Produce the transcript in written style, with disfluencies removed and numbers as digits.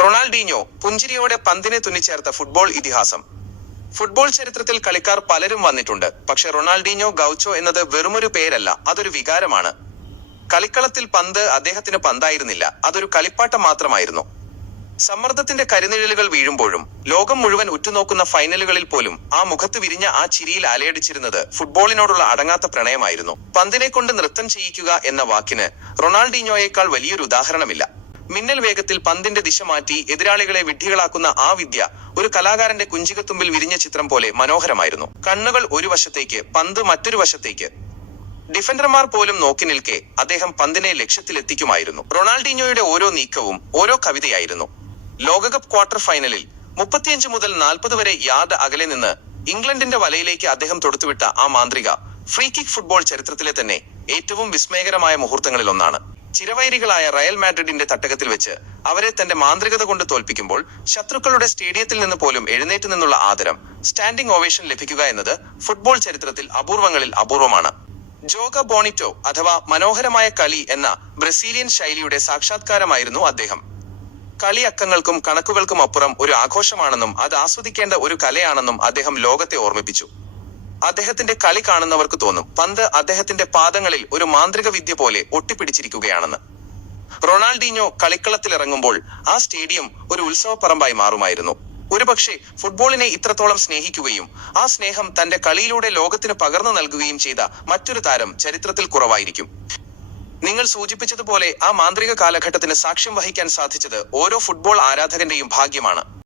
Ronaldinho പുഞ്ചിരിയോടെ പന്തിനെ തുന്നിച്ചേർത്ത football ഇതിഹാസം. ഫുട്ബോൾ ചരിത്രത്തിൽ കളിക്കാർ പലരും വന്നിട്ടുണ്ട്. പക്ഷെ റൊണാൾഡീഞ്ഞോ ഗൗച്ചോ എന്നത് വെറുമൊരു പേരല്ല, അതൊരു വികാരമാണ്. കളിക്കളത്തിൽ പന്ത് അദ്ദേഹത്തിന് പന്തായിരുന്നില്ല, അതൊരു കളിപ്പാട്ടം മാത്രമായിരുന്നു. സമ്മർദ്ദത്തിന്റെ കരിനിഴലുകൾ വീഴുമ്പോഴും ലോകം മുഴുവൻ ഉറ്റുനോക്കുന്ന ഫൈനലുകളിൽ പോലും ആ മുഖത്ത് വിരിഞ്ഞ ആ ചിരിയിൽ അലയടിച്ചിരുന്നത് ഫുട്ബോളിനോടുള്ള അടങ്ങാത്ത പ്രണയമായിരുന്നു. പന്തിനെ കൊണ്ട് നൃത്തം ചെയ്യിക്കുക എന്ന വാക്കിന് റൊണാൾഡീഞ്ഞോയേക്കാൾ വലിയൊരു ഉദാഹരണമില്ല. മിന്നൽ വേഗത്തിൽ പന്തിന്റെ ദിശ മാറ്റി എതിരാളികളെ വിഡ്ഢികളാക്കുന്ന ആ വിദ്യ ഒരു കലാകാരന്റെ കുഞ്ചികത്തുമ്പിൽ വിരിഞ്ഞ ചിത്രം പോലെ മനോഹരമായിരുന്നു. കണ്ണുകൾ ഒരു വശത്തേക്ക്, പന്ത് മറ്റൊരു വശത്തേക്ക്. ഡിഫൻഡർമാർ പോലും നോക്കി നിൽക്കെ അദ്ദേഹം പന്തിനെ ലക്ഷ്യത്തിലെത്തിക്കുമായിരുന്നു. റൊണാൾഡീഞ്ഞോയുടെ ഓരോ നീക്കവും ഓരോ കവിതയായിരുന്നു. ലോകകപ്പ് ക്വാർട്ടർ ഫൈനലിൽ 35 മുതൽ 40 വരെ യാർഡ് അകലെ നിന്ന് ഇംഗ്ലണ്ടിന്റെ വലയിലേക്ക് അദ്ദേഹം തൊടുത്തുവിട്ട ആ മാന്ത്രിക ഫ്രീ കിക്ക് ഫുട്ബോൾ ചരിത്രത്തിലെ തന്നെ ഏറ്റവും വിസ്മയകരമായ മുഹൂർത്തങ്ങളിൽ ഒന്നാണ്. ചിരവൈരികളായ റയൽ മാഡ്രിഡിന്റെ തട്ടകത്തിൽ വെച്ച് അവരെ തന്റെ മാന്ത്രികത കൊണ്ട് തോൽപ്പിക്കുമ്പോൾ ശത്രുക്കളുടെ സ്റ്റേഡിയത്തിൽ നിന്ന് പോലും എഴുന്നേറ്റ് നിന്നുള്ള ആദരം, സ്റ്റാൻഡിംഗ് ഓവേഷൻ ലഭിക്കുക എന്നത് ഫുട്ബോൾ ചരിത്രത്തിൽ അപൂർവങ്ങളിൽ അപൂർവമാണ്. ജോഗ ബോണിറ്റോ അഥവാ മനോഹരമായ കളി എന്ന ബ്രസീലിയൻ ശൈലിയുടെ സാക്ഷാത്കാരമായിരുന്നു അദ്ദേഹം. കളി അക്കങ്ങൾക്കും കണക്കുകൾക്കും അപ്പുറം ഒരു ആഘോഷമാണെന്നും അത് ആസ്വദിക്കേണ്ട ഒരു കലയാണെന്നും അദ്ദേഹം ലോകത്തെ ഓർമ്മിപ്പിച്ചു. അദ്ദേഹത്തിന്റെ കളി കാണുന്നവർക്ക് തോന്നും പന്ത് അദ്ദേഹത്തിന്റെ പാദങ്ങളിൽ ഒരു മാന്ത്രിക വിദ്യ പോലെ ഒട്ടിപ്പിടിച്ചിരിക്കുകയാണെന്ന്. റൊണാൾഡീഞ്ഞോ കളിക്കളത്തിലിറങ്ങുമ്പോൾ ആ സ്റ്റേഡിയം ഒരു ഉത്സവപ്പറമ്പായി മാറുമായിരുന്നു. ഒരുപക്ഷെ ഫുട്ബോളിനെ ഇത്രത്തോളം സ്നേഹിക്കുകയും ആ സ്നേഹം തന്റെ കളിയിലൂടെ ലോകത്തിന് പകർന്നു നൽകുകയും ചെയ്ത മറ്റൊരു താരം ചരിത്രത്തിൽ കുറവായിരിക്കും. നിങ്ങൾ സൂചിപ്പിച്ചതുപോലെ ആ മാന്ത്രിക കാലഘട്ടത്തിന് സാക്ഷ്യം വഹിക്കാൻ സാധിച്ചത് ഓരോ ഫുട്ബോൾ ആരാധകന്റെയും ഭാഗ്യമാണ്.